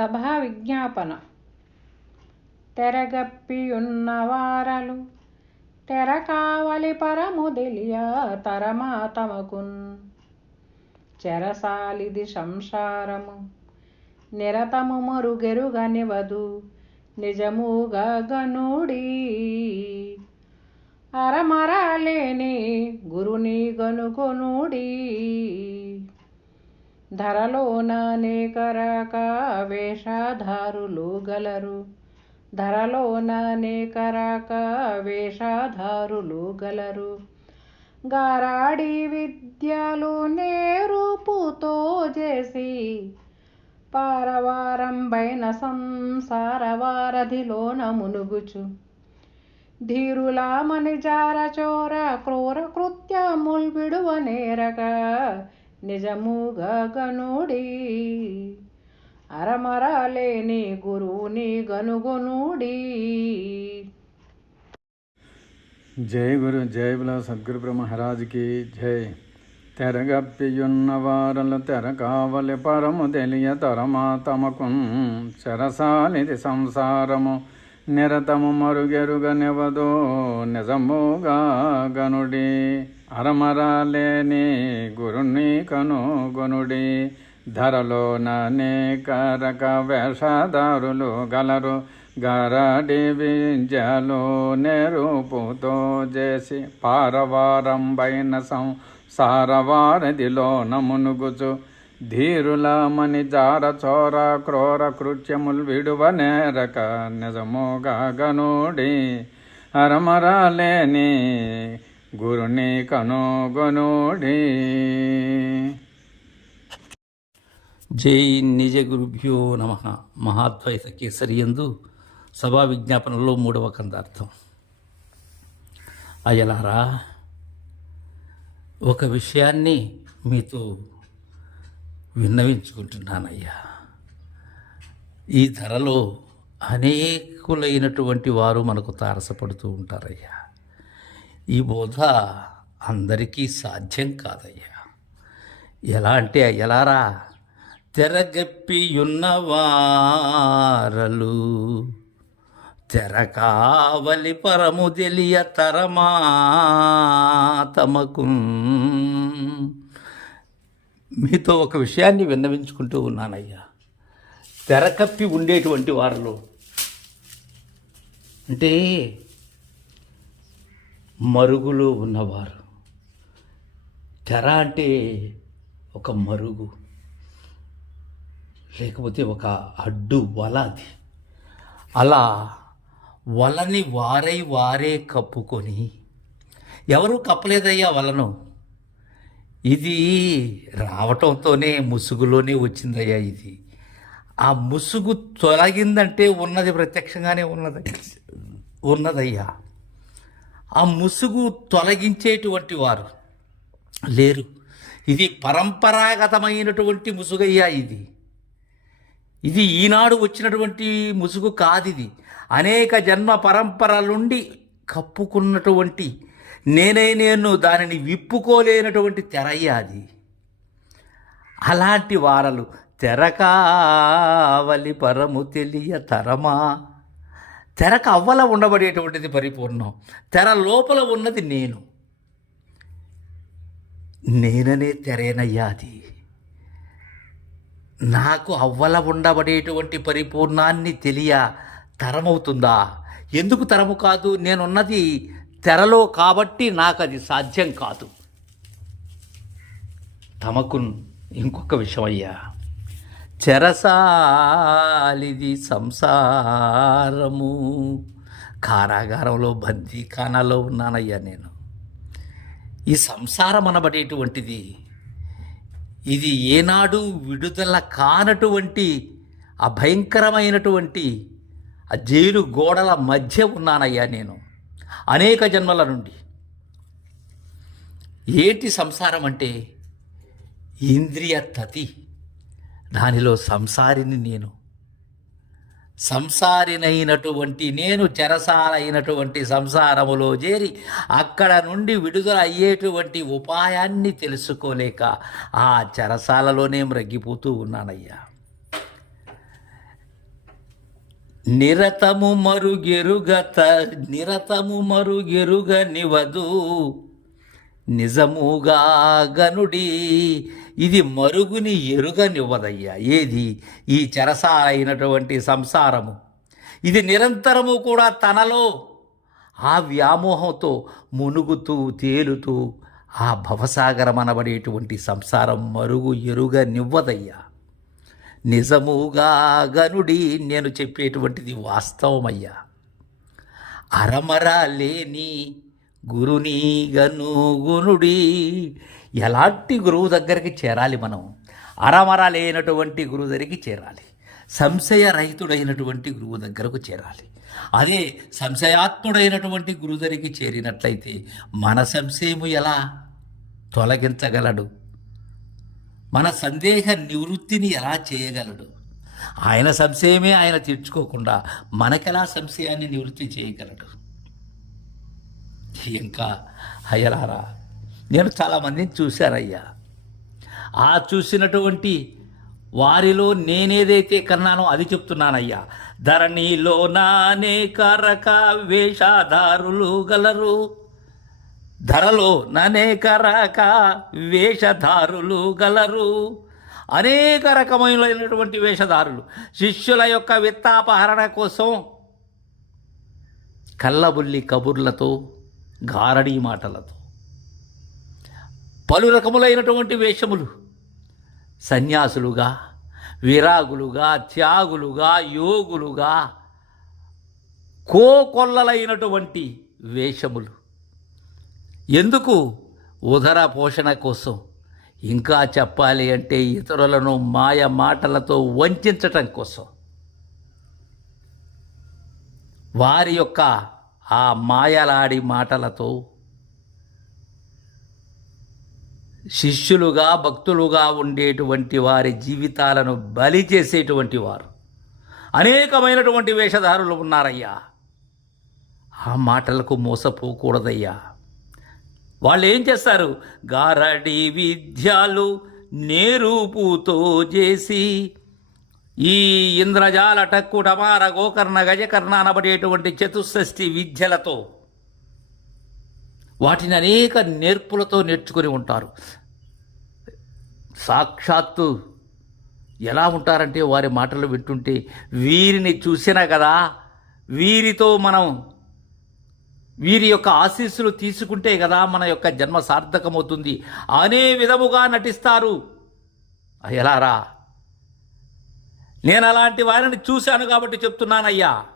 సభా విజ్ఞాపన. తెరగప్పియున్నవారలు తెర కావలి పరముదెలియ తరమా తమకున్. చెరసాలిది సంసారము నిరతము మరుగెరుగనివదు నిజముగా గనుడి. అరమరాలేని గురుని గనుకొనుడీ. ధరలోన అనేక రక వేషధారులు గలరు ధరలోన అనేక రక వేషధారులు గలరు గారాడి విద్యలు నేరుపుతో చేసి పారవారంబైన సంసారవారధిలోన మునుగుచు. ధీరుల మనిజార చోర క్రూర కృత్యముల్ విడువ నేరగా నిజముగా గనుడి అరమరాలేని గురువుని గనుగొనుడి. జై గురు జై బుల సద్గురు బ్రహ్మరాజుకి జై. తెరగప్పియున్న వారలు తెర కావలి పరము తెలియ తరమా తమకున్ చెరసాలిది సంసారము నిరతము మరుగెరుగనెవదో నిజముగా గనుడి. అరమరాలేని గురుని కనుగొనుడి. ధరలో అనేక రక వేషధారులు గలరు. గరడి విద్యలు నెరుపుతో చేసి పారవారంబైన సంసారవారధిలో నమునుగుచు. ధీరులమని జార చోర క్రోర కృత్యములు విడువ నేరక నిజముగా గనుడి అరమరాలేని గురుని కనుగొనుడి. జై నిజ గురుభ్యో నమ. మహాద్వైత కేసరి ఎందు సభా విజ్ఞాపనలో మూడవ కందార్థం. అయ్యలారా ఒక విషయాన్ని మీతో విన్నవించుకుంటున్నానయ్యా. ఈ ధరలో అనేకులైనటువంటి వారు మనకు తారసపడుతూ ఉంటారయ్యా. ఈ బోధ అందరికీ సాధ్యం కాదయ్యా. ఎలా అంటే ఎలారా? తెరగప్పియున్నవారలు తెర కావలి పరము తెలియ తరమా తమకు. మీతో ఒక విషయాన్ని విన్నవించుకుంటూ ఉన్నానయ్యా. తెరకప్పి ఉండేటువంటి వారిలో అంటే మరుగులో ఉన్నవారు. తెర అంటే ఒక మరుగు లేకపోతే ఒక అడ్డు వల అది అలా వలని వారై వారే కప్పుకొని ఎవరు కప్పలేదయ్యా వలను? ఇది రావటంతోనే ముసుగులోనే వచ్చిందయ్యా ఇది. ఆ ముసుగు తొలగిందంటే ఉన్నది ప్రత్యక్షంగానే ఉన్నది ఉన్నదయ్యా. ఆ ముసుగు తొలగించేటువంటి వారు లేరు. ఇది పరంపరాగతమైనటువంటి ముసుగయ్యా ఇది. ఇది ఈనాడు వచ్చినటువంటి ముసుగు కాదిది. ఇది అనేక జన్మ పరంపరల నుండి కప్పుకున్నటువంటి నేనే నేను దానిని విప్పుకోలేనటువంటి తెరయ్య అది. అలాంటి వారలు తెరకావలి పరము తెలియ తరమా తెరకు అవ్వల ఉండబడేటువంటిది పరిపూర్ణం. తెర లోపల ఉన్నది నేను. నేననే తెరేనయ్యా అది. నాకు అవ్వల ఉండబడేటువంటి పరిపూర్ణాన్ని తెలియ తరమవుతుందా? ఎందుకు తరము కాదు? నేనున్నది తెరలో కాబట్టి నాకు అది సాధ్యం కాదు. తమకు ఇంకొక విషయం అయ్యా చెరసాలిది సంసారము. కారాగారంలో బందీఖానాలో ఉన్నానయ్యా నేను. ఈ సంసారం అనబడేటువంటిది ఇది ఏనాడు విడుదల కానటువంటి ఆ భయంకరమైనటువంటి ఆ జైలు గోడల మధ్య ఉన్నానయ్యా నేను అనేక జన్మల నుండి. ఏంటి సంసారం అంటే ఇంద్రియ తతి. దానిలో సంసారిని నేను. సంసారినైనటువంటి నేను చెరసారైనటువంటి సంసారములో చేరి అక్కడ నుండి విడుదల అయ్యేటువంటి ఉపాయాన్ని తెలుసుకోలేక ఆ చెరసాలలోనే మ్రగ్గిపోతూ ఉన్నానయ్యా. నిరతము మరుగెరుగత నిరతము మరుగెరుగ నివదు నిజముగా గనుడి ఇది మరుగుని ఎరుగనివ్వదయ్యా. ఏది? ఈ చెరసాలైనటువంటి సంసారము. ఇది నిరంతరము కూడా తనలో ఆ వ్యామోహంతో మునుగుతూ తేలుతూ ఆ భవసాగరం అనబడేటువంటి సంసారం మరుగు ఎరుగ నివ్వదయ్యా నిజముగా గనుడి నేను చెప్పేటువంటిది వాస్తవమయ్యా. అరమర లేని గురుని గను ఎలాంటి గురువు దగ్గరికి చేరాలి మనం? అరమర లేనటువంటి గురువు దగ్గరికి చేరాలి. సంశయరహితుడైనటువంటి గురువు దగ్గరకు చేరాలి. అదే సంశయాత్ముడైనటువంటి గురువు దగ్గరికి చేరినట్లయితే మన సంశయము ఎలా? తొలగించగలడు. మన సందేహ నివృత్తిని ఎలా చేయగలడు? ఆయన సంశయమే ఆయన తీర్చుకోకుండా మనకెలా సంశయాన్ని నివృత్తి చేయగలడు? ఇంకా అయ్యలారా నేను చాలామందిని చూశానయ్యా. ఆ చూసినటువంటి వారిలో నేనేదైతే కన్నానో అది చెప్తున్నానయ్యా. ధరణిలో నానేక రక వేషధారులు గలరు. ధరలో ననేక రక వేషధారులు గలరు. అనేక రకమైనటువంటి వేషధారులు. శిష్యుల యొక్క విత్తాపహరణ కోసం కళ్ళబుల్లి కబుర్లతో గారడీ మాటలతో. పలు రకములైనటువంటి వేషములు. సన్యాసులుగా విరాగులుగా త్యాగులుగా యోగులుగా కోకొల్లలైనటువంటి వేషములు. ఎందుకు? ఉదర పోషణ కోసం. ఇంకా చెప్పాలి అంటే ఇతరులను మాయ మాటలతో వంచటం కోసం. వారి యొక్క ఆ మాయలాడి మాటలతో శిష్యులుగా భక్తులుగా ఉండేటువంటి వారి జీవితాలను బలి చేసేటువంటి వారు. అనేకమైనటువంటి వేషధారులు ఉన్నారయ్యా. ఆ మాటలకు మోసపోకూడదయ్యా. వాళ్ళు ఏం చేస్తారు? గారడి విద్యాలు నేరుపుతో చేసి ఈ ఇంద్రజాల టక్కు టమార గోకర్ణ గజకర్ణ అనబడేటువంటి చతుషష్ఠి విద్యలతో వాటిని అనేక నేర్పులతో నేర్చుకుని ఉంటారు. సాక్షాత్తు ఎలా ఉంటారంటే వారి మాటలు వింటుంటే వీరిని చూసినా కదా వీరితో మనం వీరి యొక్క ఆశీస్సులు తీసుకుంటే కదా మన యొక్క జన్మ సార్థకమవుతుంది. అనే విధముగా నటిస్తారు. ఎలా రా నేను అలాంటి వారిని చూశాను కాబట్టి చెప్తున్నానయ్యా.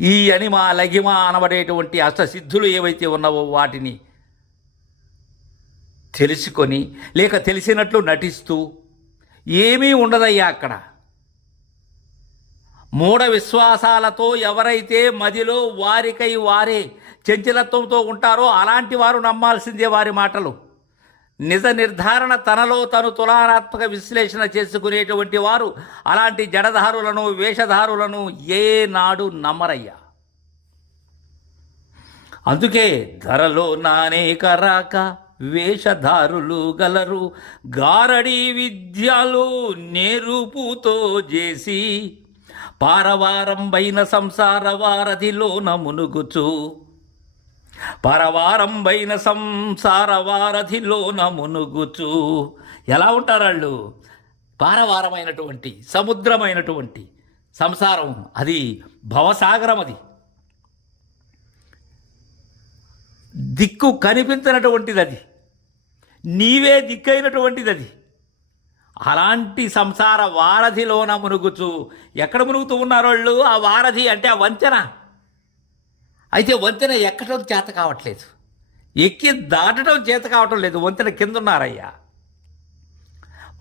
ఈ అనిమా లగిమా అనబడేటువంటి అష్టసిద్ధులు ఏవైతే ఉన్నావో వాటిని తెలుసుకొని లేక తెలిసినట్లు నటిస్తూ ఏమీ ఉండదయ్యా అక్కడ. మూఢ విశ్వాసాలతో ఎవరైతే మదిలో వారికై వారే చంచలత్వంతో ఉంటారో అలాంటి వారు నమ్మాల్సిందే వారి మాటలు. నిజ నిర్ధారణ తనలో తను తులనాత్మక విశ్లేషణ చేసుకునేటువంటి వారు అలాంటి జడధారులను వేషధారులను ఏనాడు నమ్మరయ్యా. అందుకే ధరలో నానేక రాక వేషధారులు గలరు గారడి విద్యలు నేరుపుతో చేసి పారవారంబైన సంసార వారధిలోన మునుగుచు పరవారంబైన సంసార వారధిలోన మునుగుచు ఎలా ఉంటారు వాళ్ళు పారవారమైనటువంటి సముద్రమైనటువంటి సంసారం అది భవసాగరం అది. దిక్కు కనిపించినటువంటిది అది. నీవే దిక్కైనటువంటిది అది. అలాంటి సంసార వారధిలోన మునుగుచు ఎక్కడ మునుగుతూ ఉన్నారు వాళ్ళు ఆ వారధి అంటే ఆ వంచన అయితే వంతెన ఎక్కడం చేత కావట్లేదు. ఎక్కి దాటడం చేత కావటం లేదు. వంతెన కింద ఉన్నారయ్యా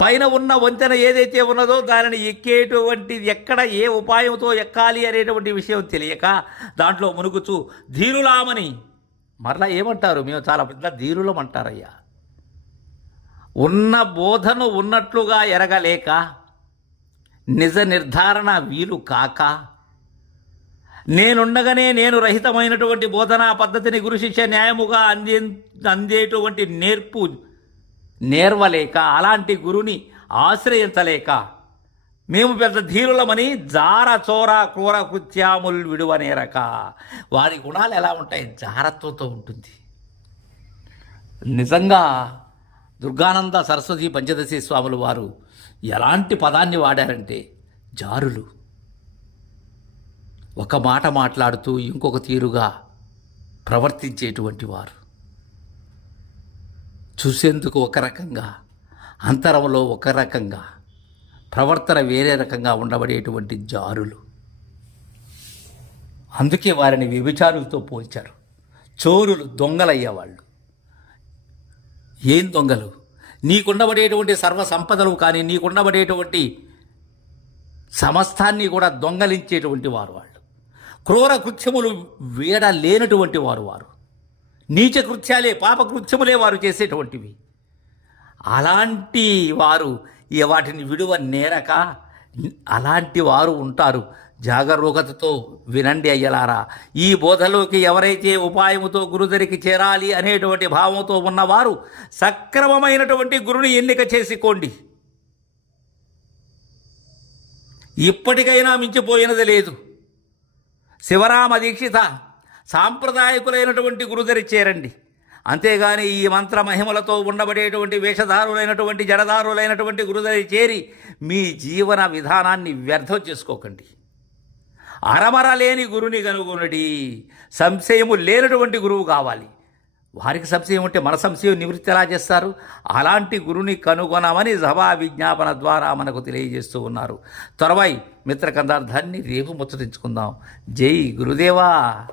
పైన ఉన్న వంతెన ఏదైతే ఉన్నదో దానిని ఎక్కేటువంటిది ఎక్కడ ఏ ఉపాయంతో ఎక్కాలి అనేటువంటి విషయం తెలియక దాంట్లో మునుగుచు ధీరులామని మరలా ఏమంటారు? మేము చాలా పెద్ద ధీరులం అంటారయ్యా. ఉన్న బోధను ఉన్నట్లుగా ఎరగలేక నిజ నిర్ధారణ వీలు కాక నేనుండగానే నేను రహితమైనటువంటి బోధనా పద్ధతిని గురు శిష్య న్యాయముగా అందే అందేటువంటి నేర్పు నేర్వలేక అలాంటి గురుని ఆశ్రయించలేక మేము పెద్ద ధీరులమని జార చోర క్రూర కృత్యాములు విడువనేరక. వారి గుణాలు ఎలా ఉంటాయి? జారత్వంతో ఉంటుంది. నిజంగా దుర్గానంద సరస్వతి పంచదశి స్వాములు వారు ఎలాంటి పదాన్ని వాడారంటే జారులు. ఒక మాట మాట్లాడుతూ ఇంకొక తీరుగా ప్రవర్తించేటువంటి వారు. చూసేందుకు ఒక రకంగా అంతరంలో ఒక రకంగా ప్రవర్తన వేరే రకంగా ఉండబడేటువంటి జారులు. అందుకే వారిని వ్యభిచారులతో పోల్చారు. చోరులు దొంగలయ్యేవాళ్ళు. ఏం దొంగలు? నీకుండబడేటువంటి సర్వ సంపదలు కానీ నీకుండబడేటువంటి సమస్తాన్ని కూడా దొంగలించేటువంటి వారు వాళ్ళు. క్రూర కృత్యములు వీడ లేనటువంటి వారు వారు. నీచ కృత్యాలే పాపకృత్యములే వారు చేసేటువంటివి. అలాంటి వారు వాటిని విడువ నేరక అలాంటి వారు ఉంటారు. జాగరూకతతో వినండి అయ్యలారా ఈ బోధలోకి ఎవరైతే ఉపాయముతో గురుదరికి చేరాలి అనేటువంటి భావంతో ఉన్నవారు సక్రమమైనటువంటి గురుని ఎన్నిక చేసుకోండి. ఇప్పటికైనా మించిపోయినది లేదు. శివరామ దీక్షిత సాంప్రదాయకులైనటువంటి గురుదరి చేరండి అంతేగాని ఈ మంత్ర మహిమలతో ఉండబడేటువంటి వేషధారులైనటువంటి జడదారులైనటువంటి గురుదరి చేరి మీ జీవన విధానాన్ని వ్యర్థం చేసుకోకండి. అరమర లేని గురుని కనుగొనడి సంశయము లేనటువంటి గురువు కావాలి. వారికి సంశయం ఉంటే మన సంశయం నివృత్తి ఎలా చేస్తారు? అలాంటి గురుని కనుగొనమని సభా విజ్ఞాపన ద్వారా మనకు తెలియజేస్తూ ఉన్నారు. త్వరవై మిత్రకందార్థాన్ని రేపు ముచ్చటించుకుందాం. జై గురుదేవా!